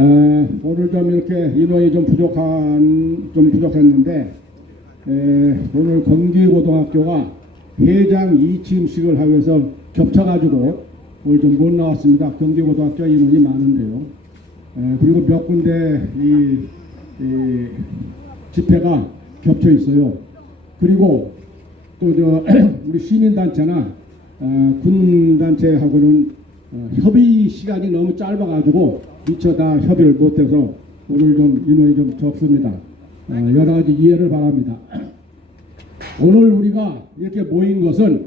오늘 좀 이렇게 인원이 좀 부족했는데 오늘 건기고등학교가 회장 이침식을 하기 위해서 겹쳐가지고 오늘 좀 못 나왔습니다. 경기고등학교 인원이 많은데요. 그리고 몇 군데 이 집회가 겹쳐 있어요. 그리고 또 우리 시민단체나 군단체하고는 협의 시간이 너무 짧아가지고 미처 다 협의를 못해서 오늘 좀 인원이 좀 적습니다. 여러 가지 이해를 바랍니다. 오늘 우리가 이렇게 모인 것은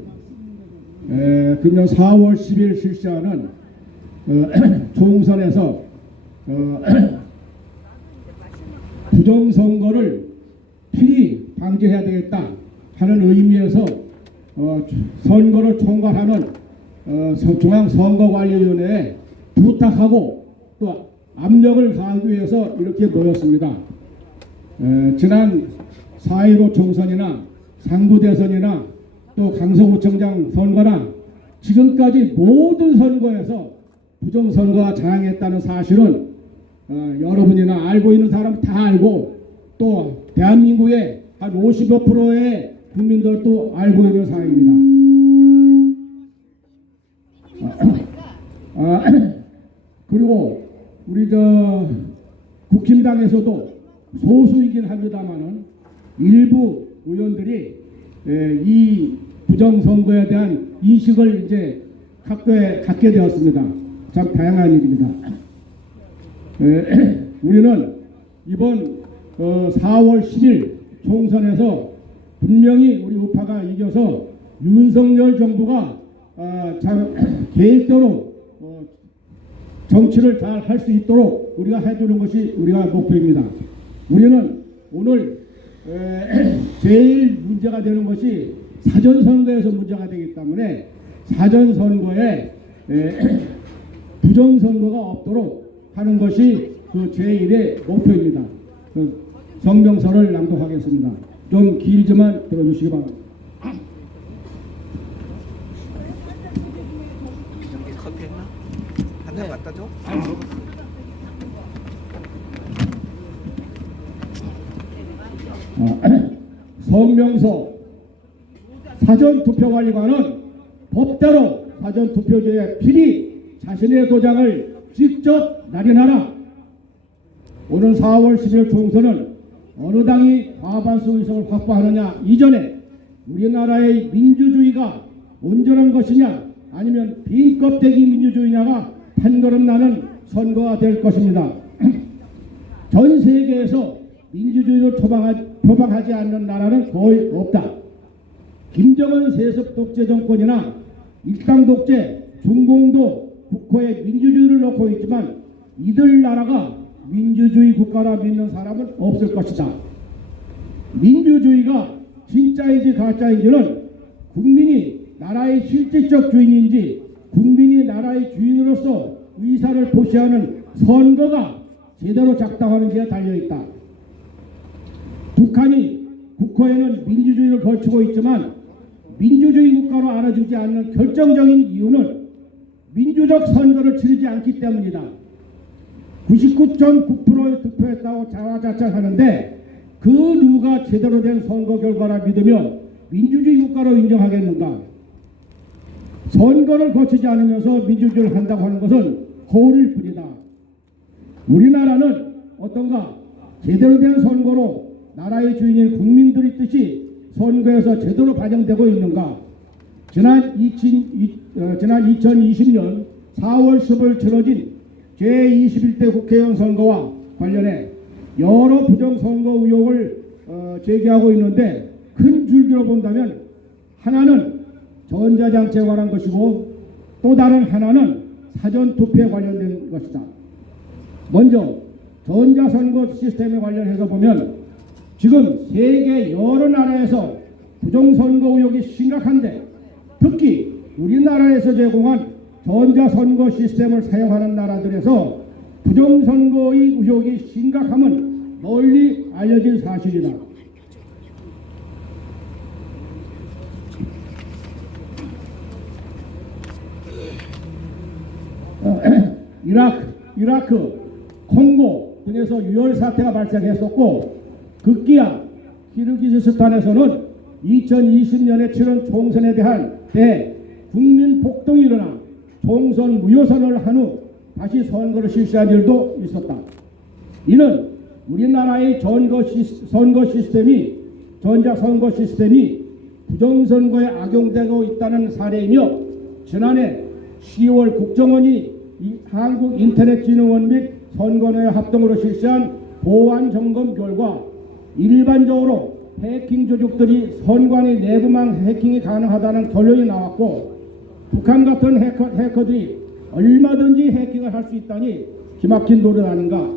금년 4월 10일 실시하는 총선에서 부정선거를 필히 방지해야 되겠다 하는 의미에서 선거를 총괄하는 중앙선거관리위원회에 부탁하고 또 압력을 가하기 위해서 이렇게 모였습니다. 지난 4.15 총선이나 상부대선이나 또 강서구청장 선거나 지금까지 모든 선거에서 부정선거가 장악했다는 사실은 여러분이나 알고 있는 사람 다 알고 또 대한민국의 한 50%의 국민들도 알고 있는 사항입니다. 그리고 우리 국힘당에서도 소수이긴 합니다만은 일부 의원들이 이 부정선거에 대한 인식을 이제 갖게 되었습니다. 참 다양한 일입니다. 우리는 이번 4월 10일 총선에서 분명히 우리 우파가 이겨서 윤석열 정부가 계획대로 정치를 잘 할 수 있도록 우리가 해주는 것이 우리가 목표입니다. 우리는 오늘 제일 문제가 되는 것이 사전선거에서 문제가 되기 때문에 사전선거에 부정선거가 없도록 하는 것이 그 제1의 목표입니다. 성명서를 낭독하겠습니다. 좀 길지만 들어주시기 바랍니다. 커피 했나? 한 잔 갖다 줘? 성명서 사전투표관리관은 법대로 사전투표제에 필히 자신의 도장을 직접 날인하라. 오는 4월 10일 총선은 어느 당이 과반수 의석을 확보하느냐 이전에 우리나라의 민주주의가 온전한 것이냐 아니면 빈 껍데기 민주주의냐가 판가름 나는 선거가 될 것입니다. 전 세계에서 민주주의를 표방하지 않는 나라는 거의 없다. 김정은 세습 독재 정권이나 일당 독재, 중공도 국호에 민주주의를 놓고 있지만 이들 나라가 민주주의 국가라 믿는 사람은 없을 것이다. 민주주의가 진짜인지 가짜인지는 국민이 나라의 실질적 주인인지 국민이 나라의 주인으로서 의사를 보시하는 선거가 제대로 작동하는지에 달려있다. 북한이 국호에는 민주주의를 걸치고 있지만 민주주의 국가로 알아주지 않는 결정적인 이유는 민주적 선거를 치르지 않기 때문이다. 99.9%의 득표했다고 자화자찬하는데 그 누가 제대로 된 선거 결과라 믿으며 민주주의 국가로 인정하겠는가? 선거를 거치지 않으면서 민주주의를 한다고 하는 것은 허울일 뿐이다. 우리나라는 어떤가? 제대로 된 선거로 나라의 주인인 국민들의 뜻이 선거에서 제대로 반영되고 있는가? 지난 2020년 4월 10일 치러진 제21대 국회의원 선거와 관련해 여러 부정선거 의혹을 제기하고 있는데 큰 줄기로 본다면 하나는 전자장치에 관한 것이고 또 다른 하나는 사전투표에 관련된 것이다. 먼저 전자선거 시스템에 관련해서 보면 지금 세계 여러 나라에서 부정선거 의혹이 심각한데 특히 우리나라에서 제공한 전자선거 시스템을 사용하는 나라들에서 부정선거의 의혹이 심각함은 널리 알려진 사실이다. 이라크, 콩고 등에서 유혈 사태가 발생했었고, 급기야 키르기즈스탄에서는 2020년에 치른 총선에 대한 국민 폭동이 일어나 총선 무효선을 한 후 다시 선거를 실시한 일도 있었다. 이는 우리나라의 선거 시스템이 전자선거 시스템이 부정선거에 악용되고 있다는 사례이며, 지난해 10월 국정원이 한국인터넷진흥원 및 선관위 합동으로 실시한 보안 점검 결과 일반적으로 해킹 조직들이 선관위 내부망 해킹이 가능하다는 결론이 나왔고, 북한 같은 해커들이 얼마든지 해킹을 할 수 있다니 기막힌 노릇 아닌가.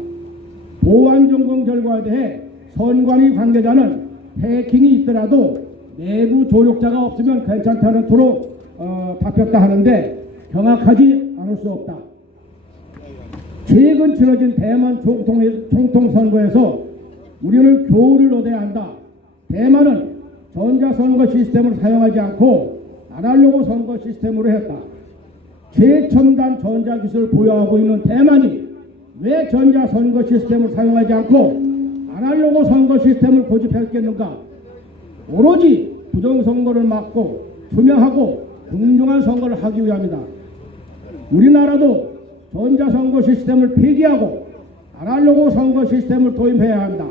보안 점검 결과에 대해 선관위 관계자는 해킹이 있더라도 내부 조력자가 없으면 괜찮다는 투로 답했다 하는데 경악하지 않을 수 없다. 최근 치러진 대만 총통 선거에서 우리는 교훈을 얻어야 한다. 대만은 전자선거 시스템을 사용하지 않고 아날로그 선거 시스템으로 했다. 최첨단 전자기술을 보유하고 있는 대만이 왜 전자선거 시스템을 사용하지 않고 아날로그 선거 시스템을 고집했겠는가? 오로지 부정선거를 막고 투명하고 공정한 선거를 하기 위함이다. 우리나라도 전자선거 시스템을 폐기하고 아날로그 선거 시스템을 도입해야 한다.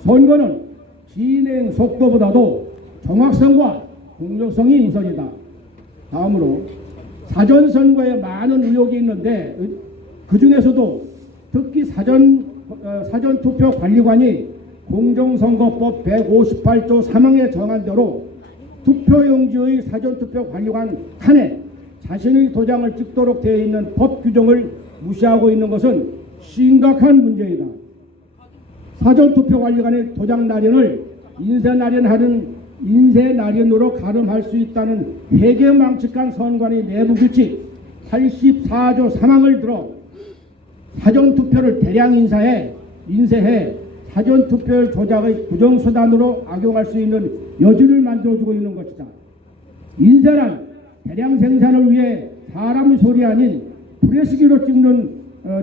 선거는 진행 속도보다도 정확성과 공정성이 우선이다. 다음으로 사전선거에 많은 의혹이 있는데 그 중에서도 특히 사전투표 관리관이 공정선거법 158조 3항에 정한 대로 투표용지의 사전투표 관리관 칸에 자신의 도장을 찍도록 되어 있는 법 규정을 무시하고 있는 것은 심각한 문제이다. 사전투표 관리관의 도장 날인을 인쇄 날인으로 가름할 수 있다는 회계망측한 선관위 내부 규칙 84조 3항을 들어 사전투표를 대량 인쇄해 사전투표 조작의 부정수단으로 악용할 수 있는 여지를 만들어주고 있는 것이다. 인쇄란 대량 생산을 위해 사람의 손이 아닌 프레스기로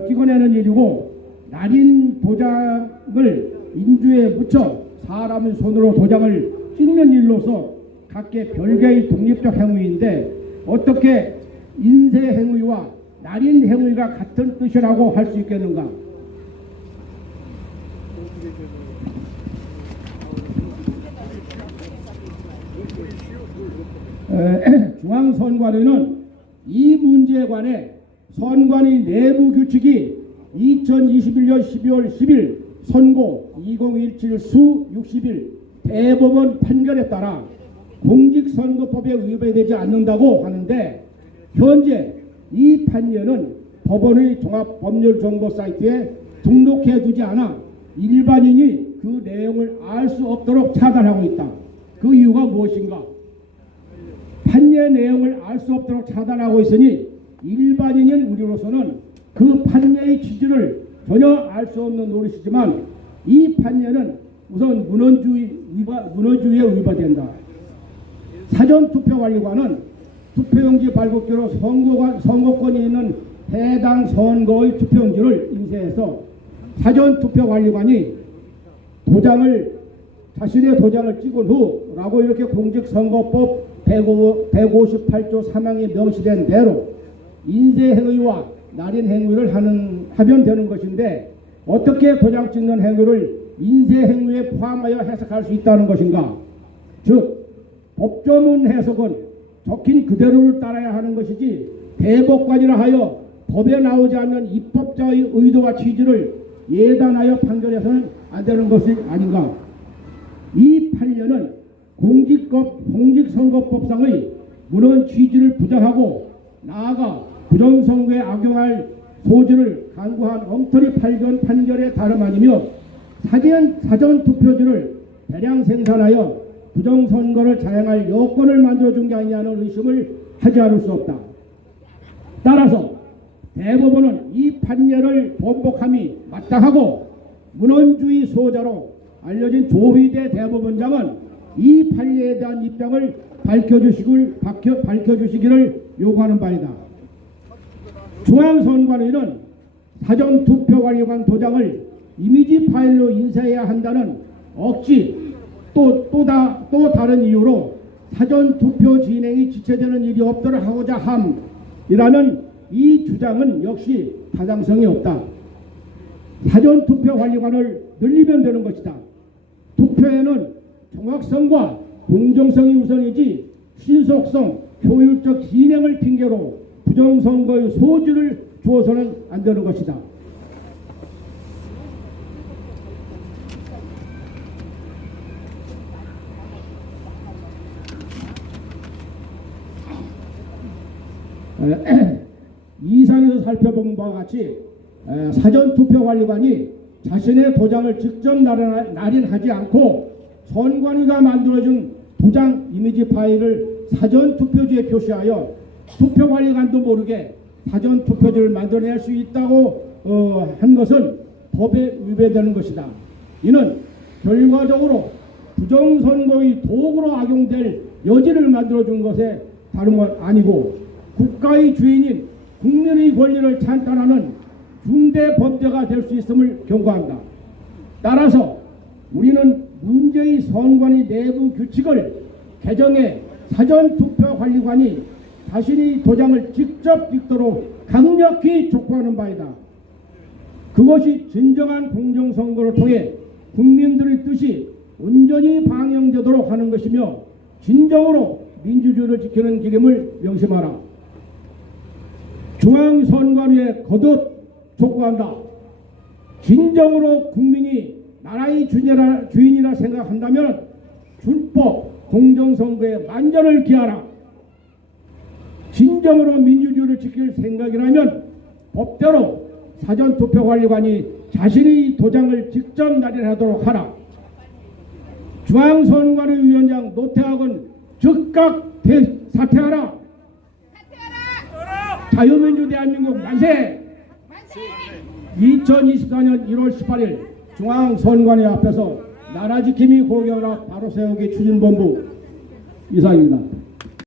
찍어내는 일이고, 날인 도장을 인주에 묻혀 사람의 손으로 도장을 찍는 일로서 각계 별개의 독립적 행위인데 어떻게 인쇄 행위와 날인 행위가 같은 뜻이라고 할 수 있겠는가? 중앙선관위는 이 문제에 관해 선관위 내부 규칙이 2021년 12월 10일 선고 2017 수 60일 대법원 판결에 따라 공직선거법에 위배되지 않는다고 하는데, 현재 이 판례는 법원의 종합법률정보 사이트에 등록해 두지 않아 일반인이 그 내용을 알 수 없도록 차단하고 있다. 그 이유가 무엇인가? 판례 내용을 알 수 없도록 차단하고 있으니 일반인인 우리로서는 그 판례의 취지를 전혀 알 수 없는 노릇이지만, 이 판례는 우선 문헌주의에 위반된다. 사전투표관리관은 투표용지 발급기로 선거권이 있는 해당 선거의 투표용지를 인쇄해서 사전투표관리관이 자신의 도장을 찍은 후라고 이렇게 공직선거법 158조 3항에 명시된 대로 인쇄 행위와 날인 행위를 하면 되는 것인데, 어떻게 도장 찍는 행위를 인쇄 행위에 포함하여 해석할 수 있다는 것인가? 즉, 법조문 해석은 적힌 그대로를 따라야 하는 것이지 대법관이라 하여 법에 나오지 않는 입법자의 의도와 취지를 예단하여 판결해서는 안 되는 것이 아닌가? 이 판례는 공직선거법상의 문헌 취지를 부정하고 나아가 부정선거에 악용할 소지를 강구한 엉터리 판결에 다름 아니며, 사전투표지를 대량 생산하여 부정선거를 자행할 여건을 만들어준 게 아니냐는 의심을 하지 않을 수 없다. 따라서 대법원은 이 판례를 번복함이 마땅하고, 문헌주의 수호자로 알려진 조희대 대법원장은 이 판례에 대한 입장을 밝혀주시기를 요구하는 바이다. 중앙선관위는 사전투표관리관 도장을 이미지 파일로 인쇄해야 한다는 억지 또 다른 이유로 사전투표 진행이 지체되는 일이 없도록 하고자 함이라는 이 주장은 역시 타당성이 없다. 사전투표관리관을 늘리면 되는 것이다. 투표에는 정확성과 공정성이 우선이지 신속성, 효율적 진행을 핑계로 부정선거의 소지를 주어서는 안 되는 것이다. 이상에서 살펴본 바와 같이 사전투표관리관이 자신의 도장을 직접 날인하지 않고 선관위가 만들어준 도장 이미지 파일을 사전투표지에 표시하여 투표관리관도 모르게 사전투표지를 만들어낼 수 있다고 한 것은 법에 위배되는 것이다. 이는 결과적으로 부정선거의 도구로 악용될 여지를 만들어준 것에 다름은 아니고 국가의 주인인 국민의 권리를 찬탈하는 중대 범죄가 될 수 있음을 경고한다. 따라서 우리는 문재인 선관위 내부 규칙을 개정해 사전투표관리관이 자신의 도장을 직접 찍도록 강력히 촉구하는 바이다. 그것이 진정한 공정선거를 통해 국민들의 뜻이 온전히 반영되도록 하는 것이며 진정으로 민주주의를 지키는 길임을 명심하라. 중앙선관위에 거듭 촉구한다. 진정으로 국민이 나라의 주인이라 생각한다면 준법 공정선거에 만전을 기하라. 진정으로 민주주의를 지킬 생각이라면 법대로 사전투표관리관이 자신의 도장을 직접 날인하도록 하라. 중앙선관위 위원장 노태학은 즉각 사퇴하라. 자유민주 대한민국 만세! 2024년 1월 18일 중앙선관위 앞에서 나라지킴이 공연합 바로 세우기 추진본부 이상입니다.